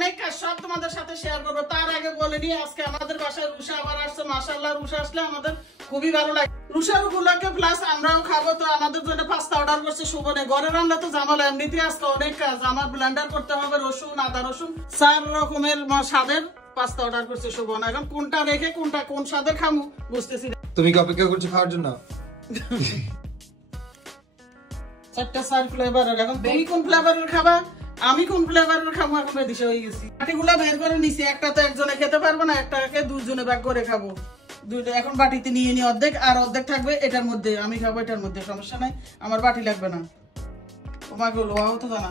অনেক কাজ সব তোমাদের সাথে শেয়ার করবো। তার আগে বলে নিই আজকে আমাদের বাসায় রুষা আবার আসছে। মাশাআল্লাহ, রুষা আসলে আমাদের খুবই ভালো লাগে। রুষার গুলাকে প্লাস আমরাও খাবো, তো আমাদের জন্য পাস্তা অর্ডার করছে শোভনে। ঘরে রান্না তো জামাল, এমনিতে আজকে অনেক কাজ। আমার ব্লেন্ডার করতে হবে রসুন, আদা রসুন, 4 রকমের স্বাদের পাস্তা অর্ডার করছে শোভন। এখন কোনটা রেখে কোনটা কোন স্বাদের খামু বুঝতেছি না। তুমি কি অপেক্ষা করছো খাওয়ার জন্য? 4টা 4 ফ্লেভারের। এখন তুমি কোন ফ্লেভারের খাবা, আমি কোন ফ্লেভারের খাবো এখন দিশে হয়ে গেছি। বাটিগুলো বের করে নিছি। একটা তো একজনে খেতে পারবো না, একটাকে দুজনে ভাগ করে খাবো। দুইটা এখন বাটিতে নিয়ে নি অর্ধেক, আর অর্ধেক থাকবে এটার মধ্যে। আমি খাবো এটার মধ্যে, সমস্যা নাই, আমার বাটি লাগবে না। ওমা গো, লোহাও তো জানা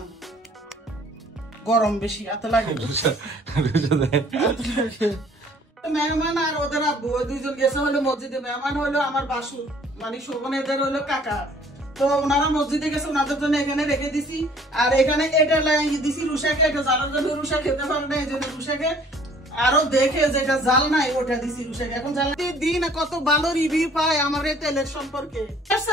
গরম বেশি এত লাগে। মেহমান আর ওদের আব্বু দুইজন গেছে হলো মসজিদে। মেহমান হলো আমার বাসুর, মানে শোভনেদের হলো কাকা। তো ওনারা মসজিদে গেছে, ওনাদের জন্য এখানে রেখে দিছি। আর এখানে এটা দিছি রুষাকে, এটা জালার জন্য রুষা খেতে পারে না, এই জন্য রুষাকে আরো দেখে যেটা জাল নাই ওটা দিছি রুষাকে। এখন জাল দিন কত ভালো রিভিউ পায় আমার এই তেলের সম্পর্কে।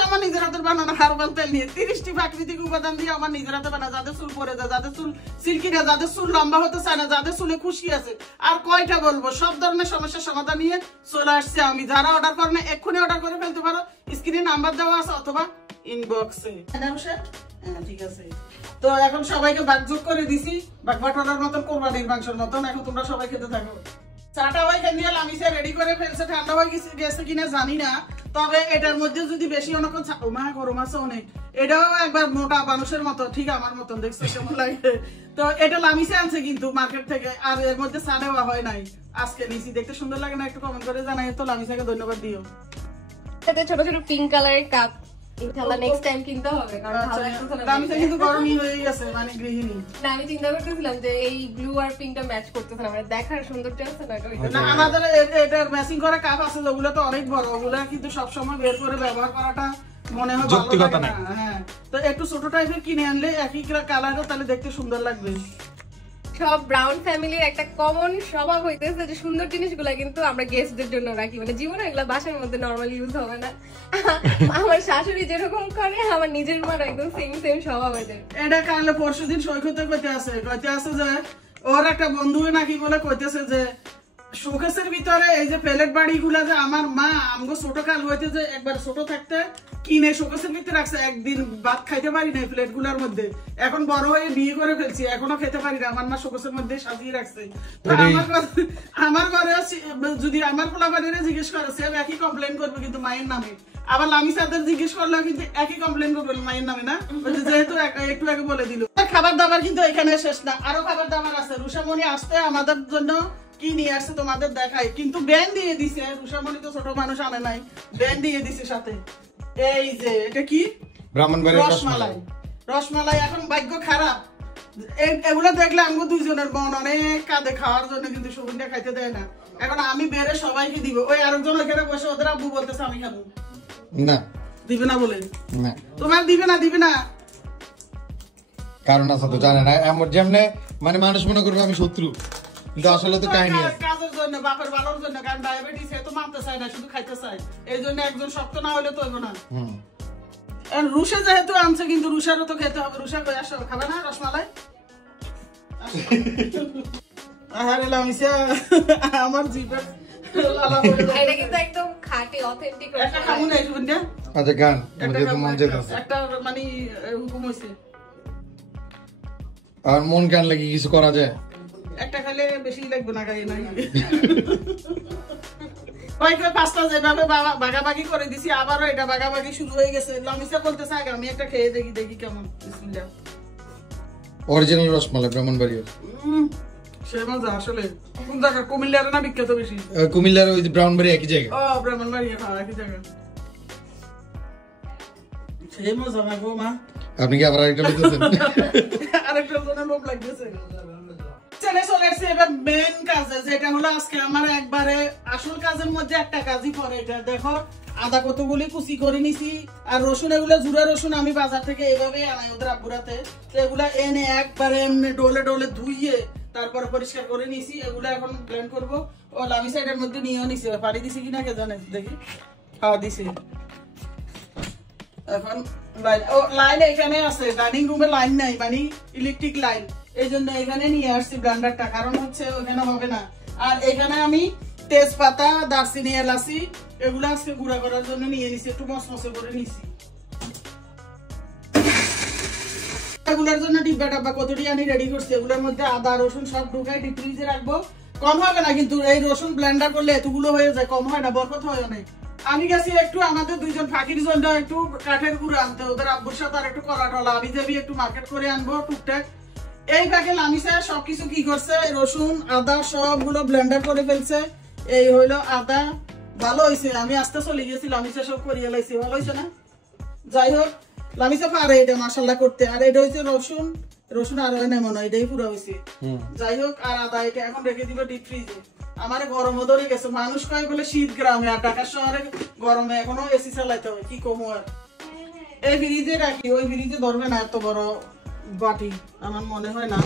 আমার নিজের হাতের বানানো হার্বাল তেল নিয়ে 30টি প্রাকৃতিক উপাদান দিয়ে আমার নিজের হাতে বানা। যাদের চুল পরে যায়, যাদের চুল সিল্কি না, যাদের চুল লম্বা হতে চায় না, যাদের চুলে খুশি আছে, আর কয়টা বলবো, সব ধরনের সমস্যার সমাধান নিয়ে চলে আসছে আমি। যারা অর্ডার করে না এক্ষুনি অর্ডার করে ফেলতে পারো, স্ক্রিনে নাম্বার দেওয়া আছে অথবা ইনবক্সে। হ্যাঁ ঠিক আছে। তো এখন সবাইকে ভাগযোগ করে দিছি, বাগবাটোয়ার মতন, কোরবানির মাংসের মতন। এখন তোমরা সবাই খেতে থাকো। চাটা ভাই নিয়ে লামিসে রেডি করে ফেলছে। ঠান্ডা হয়ে গেছে কিনা জানি না, তবে এটার মধ্যে যদি বেশি অনেকক্ষণ মা গরম আছে অনেক। এটাও একবার মোটা মানুষের মতো, ঠিক আমার মতন, দেখছো কেমন লাগে। তো এটা লামিসে আনছে কিন্তু মার্কেট থেকে, আর এর মধ্যে চা দেওয়া হয় নাই। আজকে নিছি, দেখতে সুন্দর লাগে না? একটু কমেন্ট করে জানাই তো, লামিসাকে ধন্যবাদ দিও। ছোট ছোট পিঙ্ক কালারের কাপ ইনশাআল্লাহ নেক্সট টাইম কিনতে হবে, কারণ ভালো লাগতেছে না। লামিসা কিন্তু গরমই হয়ে গেছে, মানে গৃহিণী। না আমি চিন্তা করতেছিলাম যে এই ব্লু আর পিঙ্কটা ম্যাচ করতেছে না, মানে দেখার সৌন্দর্য আছে না। না আমাদের এটার ম্যাচিং করা কাপ আছে, ওগুলো তো অনেক বড়। ওগুলা কিন্তু সবসময় বের করে ব্যবহার করাটা মনে হয় ভালো লাগে না। হ্যাঁ, তো একটু ছোট টাইপের কিনে আনলে একই কালারও, তাহলে দেখতে সুন্দর লাগবে। সব ব্রাউন ফ্যামিলির একটা কমন স্বভাব হইতেছে যে সুন্দর জিনিসগুলা কিন্তু আমরা গেস্টদের জন্য রাখি, মানে জীবনে এগুলা বাসার মধ্যে নরমালি ইউজ হবে না। আমার শাশুড়ি যেরকম করে, আমার নিজের মার একদম সেম সেম স্বভাব হয়ে যায়। এটা কারণে পরশুদিন সৈকতে কইতে আছে যে ওর একটা বন্ধু নাকি বলে কইতেছে যে শোকেসের ভিতরে এই যে প্লেট বাড়ি গুলা যে আমার মা আমগো ছোট কাল হইতে যে একবার ছোট থাকতে কিনে শোকেসের ভিতরে রাখছে, একদিন ভাত খাইতে পারি না প্লেট গুলার মধ্যে। এখন বড় হয়ে বিয়ে করে ফেলছি, এখনো খেতে পারি না। আমার মা শোকেসের মধ্যে সাজিয়ে রাখছে। আমার ঘরে যদি আমার পোলাপানিরা জিজ্ঞেস করে, সে একই কমপ্লেন করবে কিন্তু মায়ের নামে। আবার লামিসাদের জিজ্ঞেস করলেও কিন্তু একই কমপ্লেন করবে মায়ের নামে না, যেহেতু একটু আগে বলে দিল। খাবার দাবার কিন্তু এখানে শেষ না, আরো খাবার দাবার আছে। রুষামণি আসতে আমাদের জন্য কি নিয়ে আসছে তোমাদের দেখাই, কিন্তু ব্যান দিয়ে দিছে। রুষামণি তো ছোট মানুষ আনে নাই, ব্যান দিয়ে দিছে সাথে। এই যে এটা কি রসমালাই। রসমালাই এখন ভাগ্য খারাপ, এগুলো দেখলে আমগো দুইজনের মন অনেক কাঁদে খাওয়ার জন্য, কিন্তু সুবিধা খাইতে দেয় না। এখন আমি বেড়ে সবাইকে দিব। ওই আরেকজন ওইখানে বসে ওদের আব্বু বলতেছে আমি খাবো না, দিবে না বলে। তোমার দিবে না কারণ আছে তো জানে না। এমন যেমনে মানে মানুষ মনে করবে আমি শত্রু, কিন্তু আসলে তো কাহিনী আছে। কাজের জন্য, বাপের ভালোর জন্য, কারণ ডায়াবেটিস এ তো মানতে চায় না, শুধু খাইতে চায়। এই জন্য একজন শক্ত না হলে তো হইব না। রুষা যেহেতু আনছে, কিন্তু রুষারও তো খেতে হবে। রুষা কই আসো, খাবে না রসমালাই? আরে লামিসা আমার জিভে লালা হয়ে যায়। এটা কিন্তু একদম খাঁটি অথেন্টিক রসমালাই। একটা খামু নাই শুননা? আচ্ছা গান মধ্যে তো মন যেতেছে। একটা মানে হুকুম হইছে। আর মন গান লাগি কিছু করা যায়? একটা খাইলে বেশি লাগবে না, খাই নাই। কয়েকবার পাঁচটা যেভাবে ভাগাভাগি করে দিছি, আবারও এটা ভাগাভাগি শুরু হয়ে গেছে। লামিসা বলতেছে আগে আমি একটা খেয়ে দেখি কেমন। বিসমিল্লাহ। অরিজিনাল রসমালাই ব্রাহ্মণবাড়িয়ার। সে মজা আসলে। কোন জায়গা? কুমিল্লার না বিখ্যাত বেশি? কুমিল্লার ওই ব্রাহ্মণবাড়ি একই জায়গা। ও ব্রাহ্মণবাড়িয়া, হ্যাঁ একই জায়গা। সে মজা না গো মা। আপনি কি আবার আরেকটা লিখতেছেন? আরেকটা জন্য লোভ লাগতেছে। চলে আসছে এবার মেন কাজে, যেটা হলো আজকে আমার একবারে আসল কাজের মধ্যে একটা কাজই পড়ে। এটা দেখো, আদা কতগুলি কুচি করে নিছি, আর রসুন এগুলো জুড়া রসুন আমি বাজার থেকে এভাবে আনাই ওদের আব্বুরাতে। তো এগুলা এনে একবারে এমনি ডলে ডলে ধুইয়ে তারপরে পরিষ্কার করে নিছি। এগুলো এখন ব্লেন্ড করবো। ও লামি সাইডের মধ্যে নিয়েও নিছি, পানি দিছি কিনা কে জানে, দেখি। খাওয়া দিছি। এখন লাইন এখানে আছে, ডাইনিং রুমে লাইন নাই, মানে ইলেকট্রিক লাইন। এই জন্য এখানে নিয়ে আসছি ব্লেন্ডারটা, কারণ হচ্ছে ওখানে হবে না। আর এখানে আমি তেজপাতা, দারচিনি, এলাচি এগুলো আজকে গুঁড়া করার জন্য নিয়ে নিছি, একটু মসমসে করে নিছি। এগুলোর জন্য ডিব্বা টাব্বা কতটি আনি রেডি করছি, এগুলোর মধ্যে আদা রসুন সব ঢুকাই ডিপ ফ্রিজে রাখবো। কম হবে না কিন্তু, এই রসুন ব্লেন্ডার করলে এতগুলো হয়ে যায়, কম হয় না, বরকত হয় অনেক। আমি গেছি একটু আমাদের দুইজন ফাঁকির জন্য একটু কাঠের গুঁড়ো আনতে, ওদের আব্বুর সাথে আর একটু কলা টলা আমি যাবি একটু মার্কেট করে আনবো টুকটাক। এই ফাঁকে লামিসা সবকিছু কি করছে, রসুন আদা সবগুলো ব্লেন্ডার করে ফেলছে। এই হইলো আদা, ভালো হয়েছে, আমি আস্তে চলে গেছি, লামিসা সব করিয়ে লাইছি, ভালো হয়েছে না? যাই হোক, লামিসা পারে এটা মাশাআল্লাহ করতে। আর এটা হচ্ছে রসুন, রসুন আর হয় না মনে হয়, এটাই পুরো হয়েছে। যাই হোক, আর আদা এটা এখন রেখে দিব ডিপ ফ্রিজে। আমার গরমও ধরে গেছে, মানুষ কয় বলে শীত গ্রামে, আর ঢাকা শহরে গরমে এখনো এসি চালাইতে হয়, কি কমো আর। এই ফ্রিজে রাখি, ওই ফ্রিজে ধরবে না এত বড় বাটি, আমার মনে হয় না,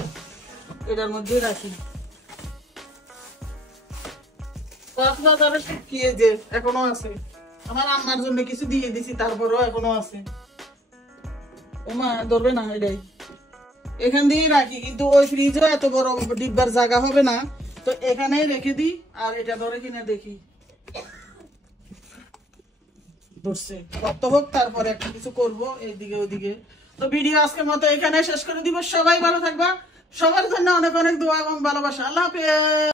এটার মধ্যে রাখি। শুকিয়ে যে এখনো আছে, আমার আম্মার জন্য কিছু দিয়ে দিছি, তারপরও এখনো আছে। ওমা ধরবে না, এটাই এখান দিয়ে রাখি, কিন্তু ওই ফ্রিজে এত বড় ডিব্বার জায়গা হবে না, তো এখানে রেখে দিই। আর এটা ধরে কিনা দেখি, ধরছে, কত হোক, তারপরে একটা কিছু করবো এইদিকে ওইদিকে। তো ভিডিও আজকের মতো এখানে শেষ করে দিব। সবাই ভালো থাকবা, সবার জন্য অনেক অনেক দোয়া এবং ভালোবাসা। আল্লাহ হাফেজ।